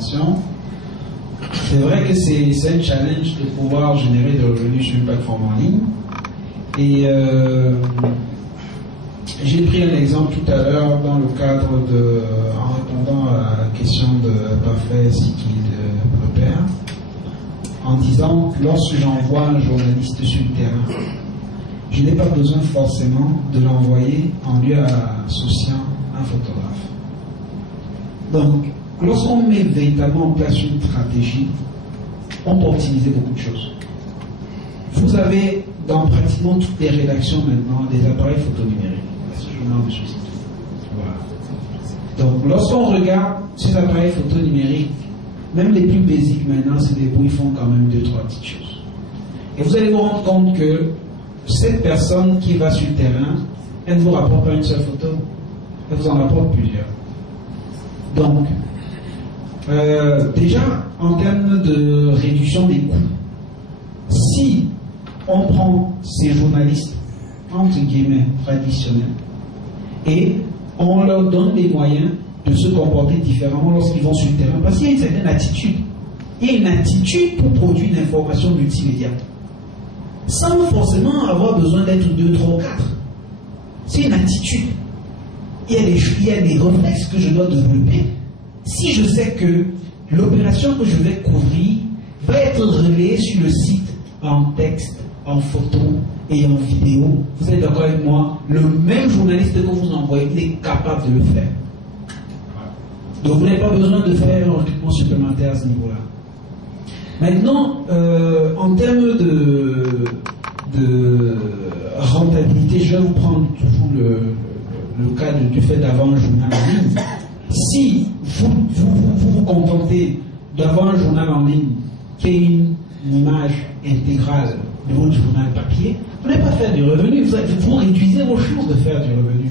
intervention. C'est vrai que c'est un challenge de pouvoir générer des revenus sur une plateforme en ligne. Et j'ai pris un exemple tout à l'heure dans le cadre de, en répondant à la question de Parfait Siki de Père, en disant que lorsque j'envoie un journaliste sur le terrain, je n'ai pas besoin forcément de l'envoyer en lui associant un photographe. Donc, lorsqu'on met véritablement en place une stratégie, on peut optimiser beaucoup de choses. Vous avez dans pratiquement toutes les rédactions maintenant des appareils photonumériques. C'est ce journal de ceci. Voilà. Donc, lorsqu'on regarde ces appareils photonumériques, même les plus basiques maintenant, c'est des bouts, ils font quand même 2-3 petites choses. Et vous allez vous rendre compte que cette personne qui va sur le terrain, elle ne vous rapporte pas une seule photo, elle vous en rapporte plusieurs. Donc, déjà, en termes de réduction des coûts, si on prend ces journalistes, entre guillemets, traditionnels, et on leur donne les moyens de se comporter différemment lorsqu'ils vont sur le terrain, parce qu'il y a une certaine attitude. Il y a une attitude pour produire une information multimédia, sans forcément avoir besoin d'être 2, 3, 4. C'est une attitude. Il y a des réflexes que je dois développer. Si je sais que l'opération que je vais couvrir va être relayée sur le site en texte, en photo et en vidéo, vous êtes d'accord avec moi, le même journaliste que vous envoyez, il est capable de le faire. Donc vous n'avez pas besoin de faire un recrutement supplémentaire à ce niveau-là. Maintenant, en termes de rentabilité, je vais vous prendre toujours le cas du fait d'avoir un journal en ligne. Si vous contentez d'avoir un journal en ligne qui est une image intégrale de votre journal papier, vous n'allez pas faire du revenu, vous réduisez vos chances de faire du revenu.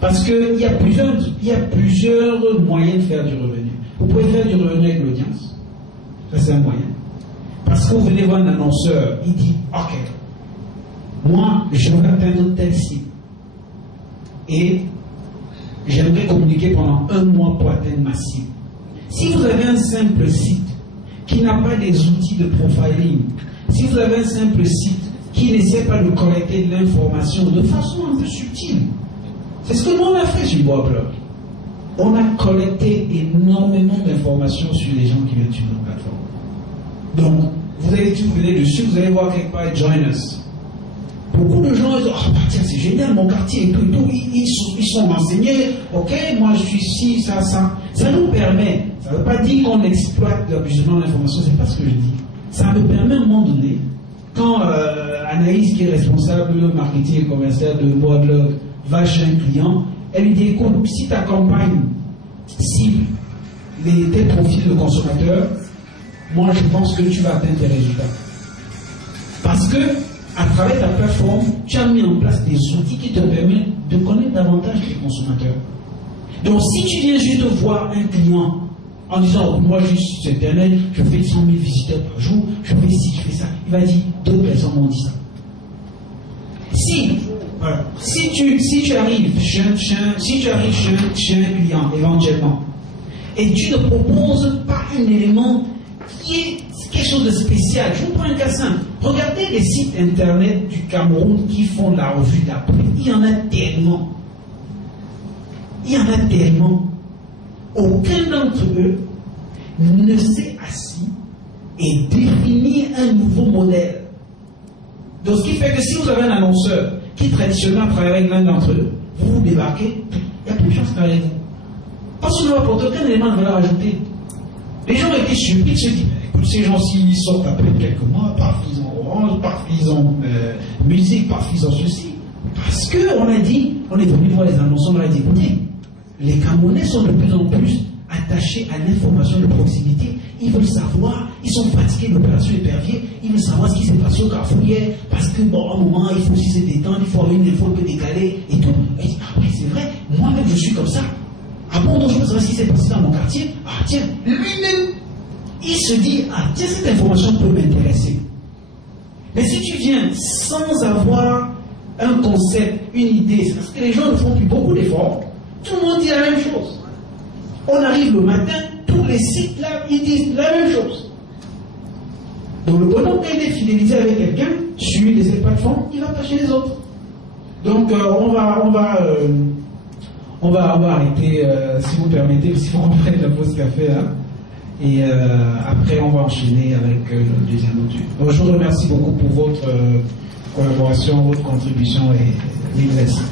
Parce qu'il y a plusieurs moyens de faire du revenu. Vous pouvez faire du revenu avec l'audience, ça c'est un moyen. Parce que vous venez voir un annonceur, il dit ok, moi je vais atteindre tel site et j'aimerais communiquer pendant 1 mois pour atteindre ma cible. Si vous avez un simple site qui n'a pas des outils de profiling, si vous avez un simple site qui n'essaie pas de collecter de l'information de façon un peu subtile, c'est ce que nous on a fait sur Boablog. On a collecté énormément d'informations sur les gens qui viennent sur nos plateformes. Donc, vous venez dessus, vous allez voir quelque part Join Us. Beaucoup de gens disent, oh tiens, c'est génial, mon quartier et tout, ils sont renseignés, ok, moi je suis ici, ça. Ça nous permet, ça ne veut pas dire qu'on exploite l'abusement de l'information, c'est pas ce que je dis. Ça me permet à un moment donné, quand Anaïs, qui est responsable marketing et commercial de Boablog, va chez un client, elle lui dit, écoute, si ta campagne cible tes profils de consommateurs, moi je pense que tu vas atteindre tes résultats. Parce que, à travers ta plateforme, tu as mis en place des outils qui te permettent de connaître davantage les consommateurs. Donc si tu viens juste voir un client en disant, oh, moi je suis sur Internet, je fais 100 000 visiteurs par jour, je fais ci, je fais ça, il va dire, 2 personnes m'ont dit ça. Si tu arrives chez un client éventuellement et tu ne proposes pas un élément qui est quelque chose de spécial, je vous prends un cas simple. Regardez les sites internet du Cameroun qui font la revue de la presse. Il y en a tellement. Il y en a tellement. Aucun d'entre eux ne s'est assis et définir un nouveau modèle. Donc ce qui fait que si vous avez un annonceur qui traditionnellement travaille avec l'un d'entre eux, vous débarquez, il y a plus de chance qu'avec vous. Parce que ne apporte aucun élément de valeur ajoutée. Les gens ont été surpris de se dire, écoute, ces gens-ci, ils sortent après quelques mois, paf, ils ont Orange, paf, ils ont musique, paf, ils ont ceci. Parce qu'on a dit, on est venu voir les annonceurs, on a dit, écoutez, les Camerounais sont de plus en plus attachés à l'information de proximité. Ils veulent savoir, ils sont fatigués de l'opération épervier, ils veulent savoir ce qui s'est passé au Carrefour hier, parce que bon, à un moment, il faut aussi se détendre, il faut avoir une info un peu décalée et tout. Et ah ouais, c'est vrai, moi-même je suis comme ça. Ah bon, donc je veux savoir ce qui s'est passé dans mon quartier. Ah tiens, lui-même, il se dit, ah tiens, cette information peut m'intéresser. Mais si tu viens sans avoir un concept, une idée, c'est parce que les gens ne font plus beaucoup d'efforts, tout le monde dit la même chose. On arrive le matin, tous les les sites là, ils disent la même chose. Donc le bonhomme, quand il est fidélisé avec quelqu'un, sur une de ces plateformes, il va pas chez les autres. Donc on va arrêter, si vous permettez, si vous comprenez la pause café là. Et après, on va enchaîner avec le deuxième module. Donc, je vous remercie beaucoup pour votre collaboration, votre contribution et merci.